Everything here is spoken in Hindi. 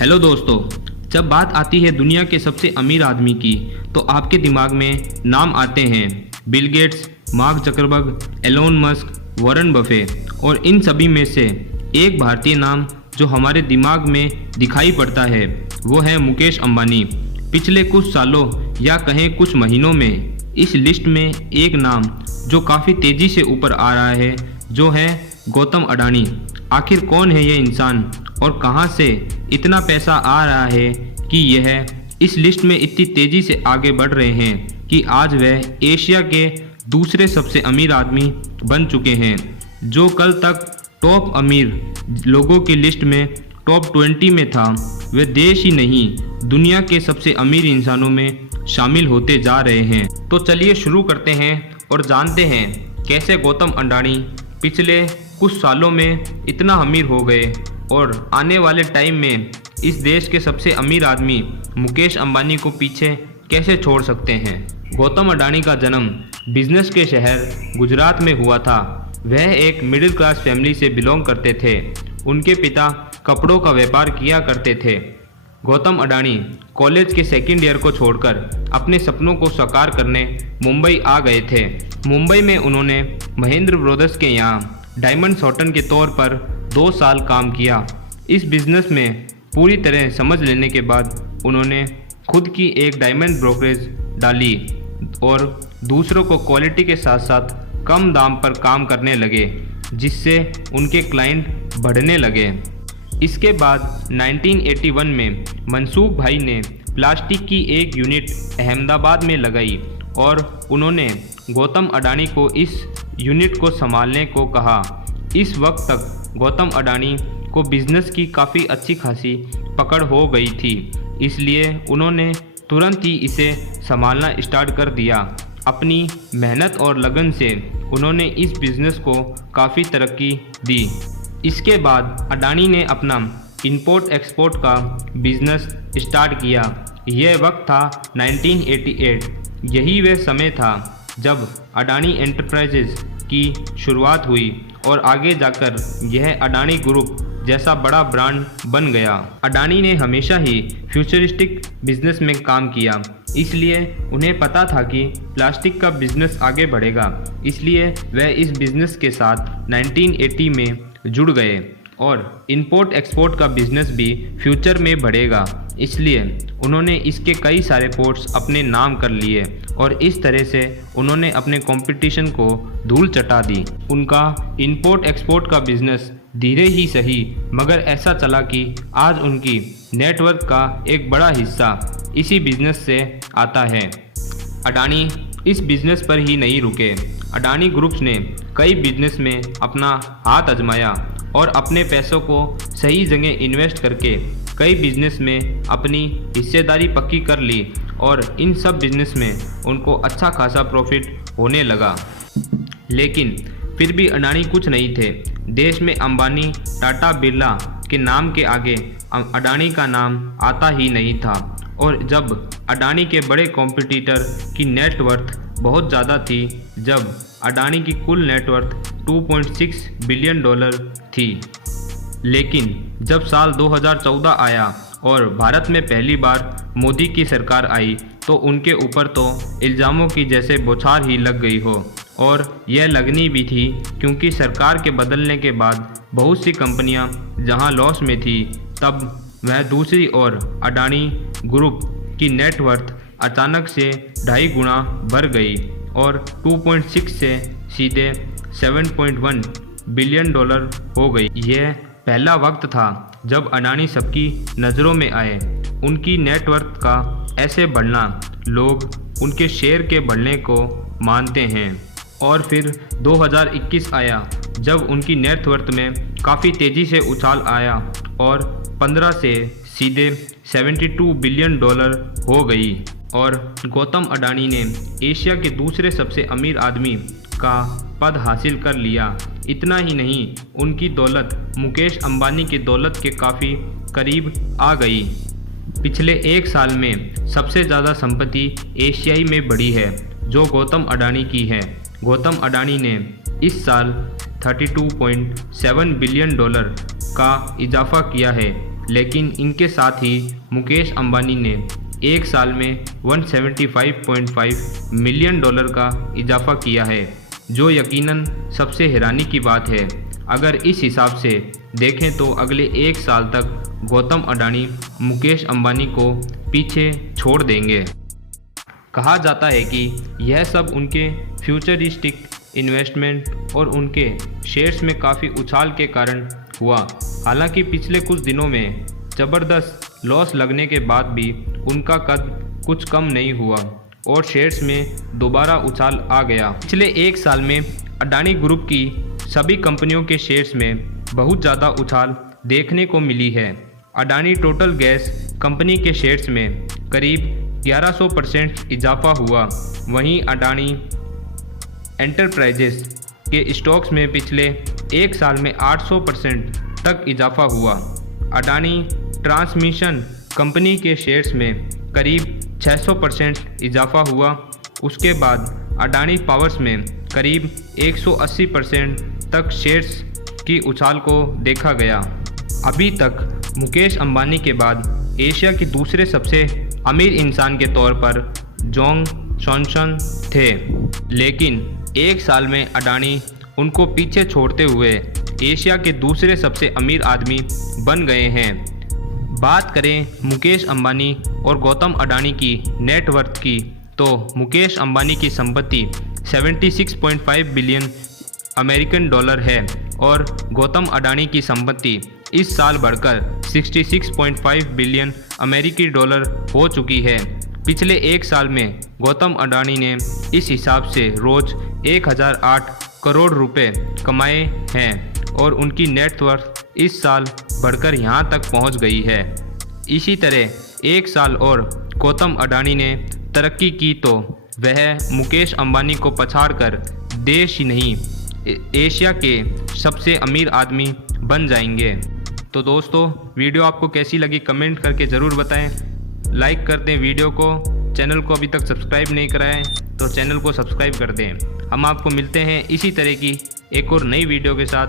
हेलो दोस्तों, जब बात आती है दुनिया के सबसे अमीर आदमी की तो आपके दिमाग में नाम आते हैं Bill Gates, Mark Zuckerberg, Elon Musk, Warren Buffett और इन सभी में से एक भारतीय नाम जो हमारे दिमाग में दिखाई पड़ता है वो है मुकेश अंबानी। पिछले कुछ सालों या कहें कुछ महीनों में इस लिस्ट में एक नाम जो काफ़ी तेज़ी से ऊपर आ रहा है जो है गौतम अडानी। आखिर कौन है ये इंसान और कहां से इतना पैसा आ रहा है कि यह इस लिस्ट में इतनी तेज़ी से आगे बढ़ रहे हैं कि आज वह एशिया के दूसरे सबसे अमीर आदमी बन चुके हैं। जो कल तक टॉप अमीर लोगों की लिस्ट में टॉप 20 में था, वह देश ही नहीं दुनिया के सबसे अमीर इंसानों में शामिल होते जा रहे हैं। तो चलिए शुरू करते हैं और जानते हैं कैसे गौतम अडानी पिछले कुछ सालों में इतना अमीर हो गए और आने वाले टाइम में इस देश के सबसे अमीर आदमी मुकेश अंबानी को पीछे कैसे छोड़ सकते हैं। गौतम अडानी का जन्म बिजनेस के शहर गुजरात में हुआ था। वह एक मिडिल क्लास फैमिली से बिलोंग करते थे। उनके पिता कपड़ों का व्यापार किया करते थे। गौतम अडानी कॉलेज के सेकेंड ईयर को छोड़कर अपने सपनों को साकार करने मुंबई आ गए थे। मुंबई में उन्होंने महेंद्र ब्रदर्स के यहाँ डायमंड सॉर्टन के तौर पर 2 साल काम किया। इस बिज़नेस में पूरी तरह समझ लेने के बाद उन्होंने खुद की एक डायमंड ब्रोकरेज डाली और दूसरों को क्वालिटी के साथ साथ कम दाम पर काम करने लगे, जिससे उनके क्लाइंट बढ़ने लगे। इसके बाद 1981 में मनसूख भाई ने प्लास्टिक की एक यूनिट अहमदाबाद में लगाई और उन्होंने गौतम अडानी को इस यूनिट को संभालने को कहा। इस वक्त तक गौतम अडानी को बिजनेस की काफ़ी अच्छी खासी पकड़ हो गई थी, इसलिए उन्होंने तुरंत ही इसे संभालना स्टार्ट कर दिया। अपनी मेहनत और लगन से उन्होंने इस बिज़नेस को काफ़ी तरक्की दी। इसके बाद अडानी ने अपना इंपोर्ट एक्सपोर्ट का बिज़नेस स्टार्ट किया। यह वक्त था 1988। यही वह समय था जब अडानी एंटरप्राइजेज की शुरुआत हुई और आगे जाकर यह अडानी ग्रुप जैसा बड़ा ब्रांड बन गया। अडानी ने हमेशा ही फ्यूचरिस्टिक बिजनेस में काम किया, इसलिए उन्हें पता था कि प्लास्टिक का बिजनेस आगे बढ़ेगा। इसलिए वह इस बिजनेस के साथ 1980 में जुड़ गए और इंपोर्ट एक्सपोर्ट का बिजनेस भी फ्यूचर में बढ़ेगा, इसलिए उन्होंने इसके कई सारे पोर्ट्स अपने नाम कर लिए और इस तरह से उन्होंने अपने कंपटीशन को धूल चटा दी। उनका इंपोर्ट एक्सपोर्ट का बिजनेस धीरे ही सही मगर ऐसा चला कि आज उनकी नेटवर्क का एक बड़ा हिस्सा इसी बिजनेस से आता है। अडानी इस बिजनेस पर ही नहीं रुके। अडानी ग्रुप्स ने कई बिजनेस में अपना हाथ आजमाया और अपने पैसों को सही जगह इन्वेस्ट करके कई बिजनेस में अपनी हिस्सेदारी पक्की कर ली और इन सब बिजनेस में उनको अच्छा खासा प्रॉफिट होने लगा। लेकिन फिर भी अडानी कुछ नहीं थे। देश में अंबानी, टाटा, बिरला के नाम के आगे अडानी का नाम आता ही नहीं था और जब अडानी के बड़े कॉम्पिटिटर की नेटवर्थ बहुत ज़्यादा थी, जब अडानी की कुल नेटवर्थ 2.6 बिलियन डॉलर थी। लेकिन जब साल 2014 आया और भारत में पहली बार मोदी की सरकार आई तो उनके ऊपर तो इल्ज़ामों की जैसे बौछार ही लग गई हो, और यह लगनी भी थी क्योंकि सरकार के बदलने के बाद बहुत सी कंपनियां जहां लॉस में थी, तब वह दूसरी ओर अडानी ग्रुप की नेटवर्थ अचानक से 2.5 गुना बढ़ गई और 2.6 से सीधे 7.1 बिलियन डॉलर हो गई। यह पहला वक्त था जब अडानी सबकी नज़रों में आए। उनकी नेटवर्थ का ऐसे बढ़ना लोग उनके शेयर के बढ़ने को मानते हैं। और फिर 2021 आया जब उनकी नेटवर्थ में काफ़ी तेज़ी से उछाल आया और 15 से सीधे 72 बिलियन डॉलर हो गई और गौतम अडानी ने एशिया के दूसरे सबसे अमीर आदमी का पद हासिल कर लिया। इतना ही नहीं, उनकी दौलत मुकेश अंबानी की दौलत के काफ़ी करीब आ गई। पिछले 1 साल में सबसे ज़्यादा संपत्ति एशियाई में बढ़ी है जो गौतम अडानी की है। गौतम अडानी ने इस साल 32.7 बिलियन डॉलर का इजाफा किया है। लेकिन इनके साथ ही मुकेश अंबानी ने एक साल में 175.5 मिलियन डॉलर का इजाफा किया है, जो यकीनन सबसे हैरानी की बात है। अगर इस हिसाब से देखें तो अगले एक साल तक गौतम अडानी मुकेश अंबानी को पीछे छोड़ देंगे। कहा जाता है कि यह सब उनके फ्यूचरिस्टिक इन्वेस्टमेंट और उनके शेयर्स में काफ़ी उछाल के कारण हुआ। हालांकि पिछले कुछ दिनों में ज़बरदस्त लॉस लगने के बाद भी उनका कद कुछ कम नहीं हुआ और शेयर्स में दोबारा उछाल आ गया। पिछले एक साल में अडानी ग्रुप की सभी कंपनियों के शेयर्स में बहुत ज़्यादा उछाल देखने को मिली है। अडानी टोटल गैस कंपनी के शेयर्स में करीब 1100% इजाफा हुआ। वहीं अडानी एंटरप्राइजेस के स्टॉक्स में पिछले एक साल में 800% तक इजाफा हुआ। अडानी ट्रांसमिशन कंपनी के शेयर्स में करीब 600% इजाफा हुआ। उसके बाद अडानी पावर्स में करीब 180% तक शेयर्स की उछाल को देखा गया। अभी तक मुकेश अंबानी के बाद एशिया के दूसरे सबसे अमीर इंसान के तौर पर जोंग शॉनसन थे, लेकिन एक साल में अडानी उनको पीछे छोड़ते हुए एशिया के दूसरे सबसे अमीर आदमी बन गए हैं। बात करें मुकेश अंबानी और गौतम अडानी की नेटवर्थ की, तो मुकेश अंबानी की संपत्ति 76.5 बिलियन अमेरिकन डॉलर है और गौतम अडानी की संपत्ति इस साल बढ़कर 66.5 बिलियन अमेरिकी डॉलर हो चुकी है। पिछले एक साल में गौतम अडानी ने इस हिसाब से रोज 1008 करोड़ रुपए कमाए हैं और उनकी नेटवर्थ इस साल बढ़कर यहां तक पहुंच गई है। इसी तरह एक साल और गौतम अडानी ने तरक्की की तो वह मुकेश अंबानी को पछाड़कर देश ही नहीं एशिया के सबसे अमीर आदमी बन जाएंगे। तो दोस्तों, वीडियो आपको कैसी लगी कमेंट करके ज़रूर बताएं। लाइक कर दें वीडियो को। चैनल को अभी तक सब्सक्राइब नहीं कराएं तो चैनल को सब्सक्राइब कर दें। हम आपको मिलते हैं इसी तरह की एक और नई वीडियो के साथ।